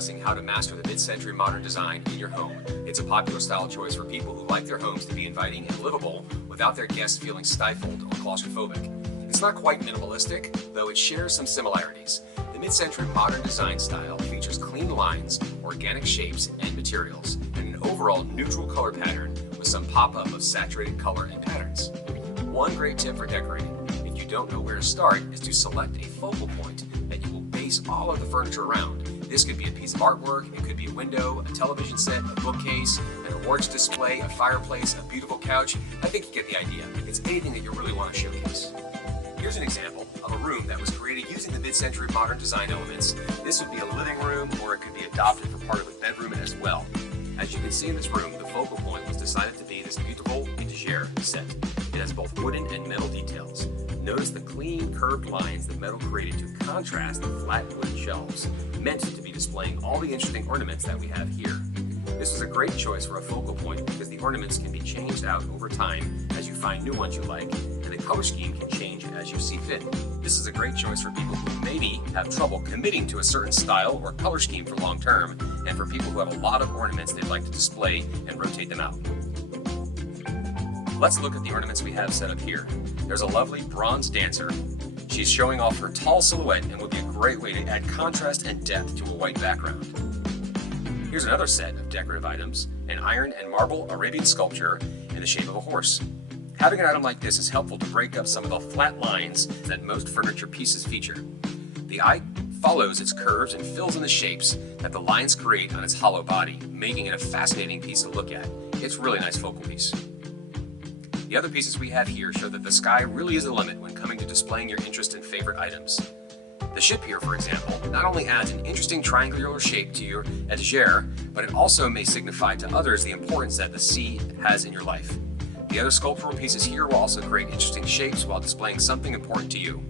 discussing how to master the mid-century modern design in your home. It's a popular style choice for people who like their homes to be inviting and livable without their guests feeling stifled or claustrophobic. It's not quite minimalistic, though it shares some similarities. The mid-century modern design style features clean lines, organic shapes and materials, and an overall neutral color pattern with some pop-up of saturated color and patterns. One great tip for decorating, if you don't know where to start, is to select a focal point that you will base all of the furniture around. This could be a piece of artwork, it could be a window, a television set, a bookcase, an awards display, a fireplace, a beautiful couch. I think you get the idea. It's anything that you really want to showcase. Here's an example of a room that was created using the mid-century modern design elements. This would be a living room, or it could be adopted for part of a bedroom as well. As you can see in this room, the focal point was decided to be this beautiful etagere set. It has both wooden and metal details. Notice the clean, curved lines the metal created to contrast the flat wooden shelves, meant to be displaying all the interesting ornaments that we have here. This is a great choice for a focal point because the ornaments can be changed out over time as you find new ones you like, and the color scheme can change as you see fit. This is a great choice for people who maybe have trouble committing to a certain style or color scheme for long term, and for people who have a lot of ornaments they'd like to display and rotate them out. Let's look at the ornaments we have set up here. There's a lovely bronze dancer. She's showing off her tall silhouette and would be a great way to add contrast and depth to a white background. Here's another set of decorative items, an iron and marble Arabian sculpture in the shape of a horse. Having an item like this is helpful to break up some of the flat lines that most furniture pieces feature. The eye follows its curves and fills in the shapes that the lines create on its hollow body, making it a fascinating piece to look at. It's a really nice focal piece. The other pieces we have here show that the sky really is the limit when coming to displaying your interest in favorite items. The ship here, for example, not only adds an interesting triangular shape to your etagere, but it also may signify to others the importance that the sea has in your life. The other sculptural pieces here will also create interesting shapes while displaying something important to you.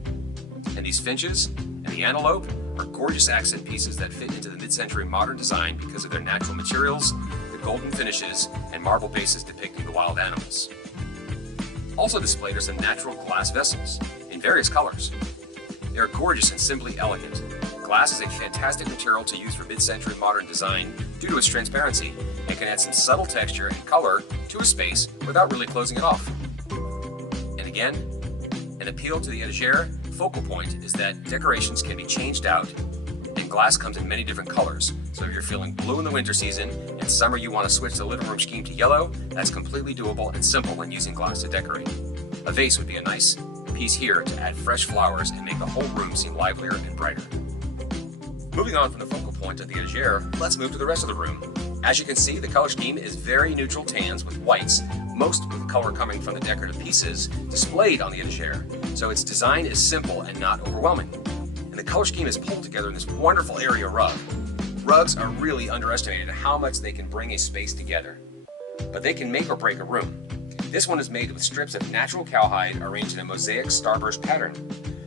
And these finches and the antelope are gorgeous accent pieces that fit into the mid-century modern design because of their natural materials, the golden finishes, and marble bases depicting the wild animals. Also displayed are some natural glass vessels in various colors. They are gorgeous and simply elegant. Glass is a fantastic material to use for mid-century modern design due to its transparency and can add some subtle texture and color to a space without really closing it off. And again, an appeal to the etagere focal point is that decorations can be changed out, and glass comes in many different colors. So if you're feeling blue in the winter season and summer you want to switch the living room scheme to yellow, that's completely doable and simple when using glass to decorate. A vase would be a nice piece here to add fresh flowers and make the whole room seem livelier and brighter. Moving on from the focal point of the etagere, let's move to the rest of the room. As you can see, the color scheme is very neutral tans with whites, most of the color coming from the decorative pieces displayed on the etagere, so its design is simple and not overwhelming. And the color scheme is pulled together in this wonderful area rug. Rugs are really underestimated at how much they can bring a space together, but they can make or break a room. This one is made with strips of natural cowhide arranged in a mosaic starburst pattern.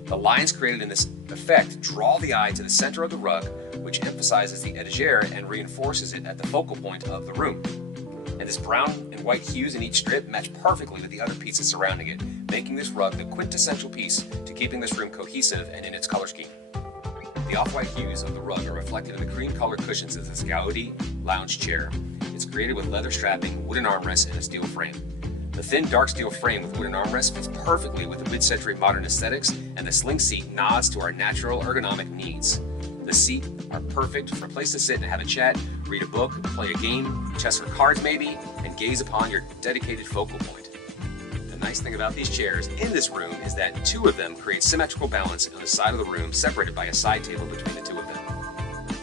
The lines created in this effect draw the eye to the center of the rug, which emphasizes the etagere and reinforces it at the focal point of the room. And this brown and white hues in each strip match perfectly with the other pieces surrounding it, making this rug the quintessential piece to keeping this room cohesive and in its color scheme. The off-white hues of the rug are reflected in the cream-colored cushions of this Gaudi lounge chair. It's created with leather strapping, wooden armrests, and a steel frame. The thin dark steel frame with wooden armrest fits perfectly with the mid-century modern aesthetics, and the sling seat nods to our natural ergonomic needs. The seat are perfect for a place to sit and have a chat, read a book, play a game, chess or cards maybe, and gaze upon your dedicated focal point. The nice thing about these chairs in this room is that two of them create symmetrical balance on the side of the room, separated by a side table between the two of them.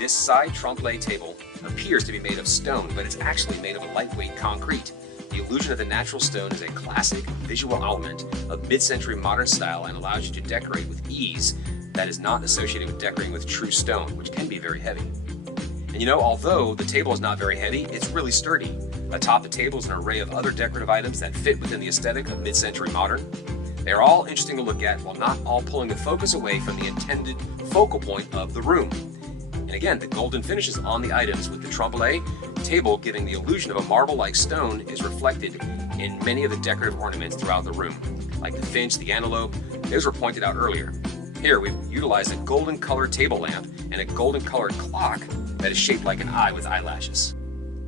This side trempe table appears to be made of stone, but it's actually made of a lightweight concrete. The illusion of the natural stone is a classic visual element of mid-century modern style and allows you to decorate with ease that is not associated with decorating with true stone, which can be very heavy. And you know, although the table is not very heavy, it's really sturdy. Atop the table is an array of other decorative items that fit within the aesthetic of mid-century modern. They are all interesting to look at while not all pulling the focus away from the intended focal point of the room. And again, the golden finishes on the items with the trempe table giving the illusion of a marble-like stone is reflected in many of the decorative ornaments throughout the room, like the finch, the antelope. Those were pointed out earlier. Here we've utilized a golden colored table lamp and a golden colored clock that is shaped like an eye with eyelashes.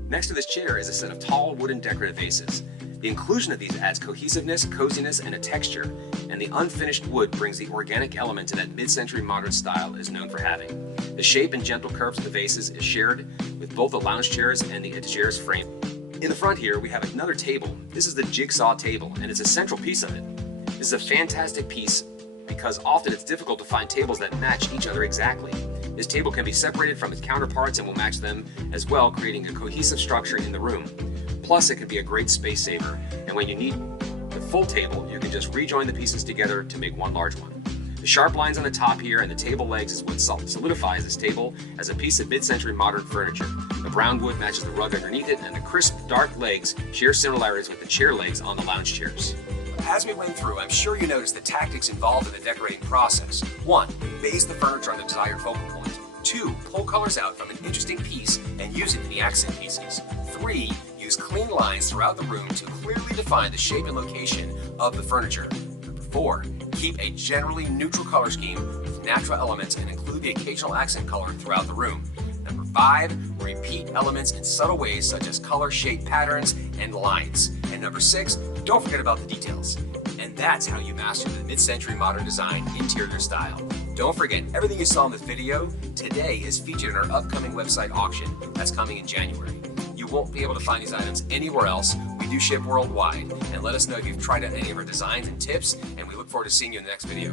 Next to this chair is a set of tall wooden decorative vases. The inclusion of these adds cohesiveness, coziness, and a texture, and the unfinished wood brings the organic element to that mid-century modern style is known for having. The shape and gentle curves of the vases is shared with both the lounge chairs and the etagères frame. In the front here, we have another table. This is the jigsaw table, and it's a central piece of it. This is a fantastic piece because often it's difficult to find tables that match each other exactly. This table can be separated from its counterparts and will match them as well, creating a cohesive structure in the room. Plus, it can be a great space saver, and when you need the full table, you can just rejoin the pieces together to make one large one. The sharp lines on the top here and the table legs is what solidifies this table as a piece of mid-century modern furniture. The brown wood matches the rug underneath it, and the crisp, dark legs share similarities with the chair legs on the lounge chairs. As we went through, I'm sure you noticed the tactics involved in the decorating process. 1. Base the furniture on the desired focal point. 2. Pull colors out from an interesting piece and use it in the accent pieces. 3. Use clean lines throughout the room to clearly define the shape and location of the furniture. 4. Keep a generally neutral color scheme with natural elements and include the occasional accent color throughout the room. 5. Repeat elements in subtle ways such as color, shape, patterns, and lines. And 6. Don't forget about the details. And that's how you master the mid-century modern design interior style. Don't forget, everything you saw in this video today is featured in our upcoming website auction that's coming in January. You won't be able to find these items anywhere else. We do ship worldwide. And let us know if you've tried out any of our designs and tips, and we look forward to seeing you in the next video.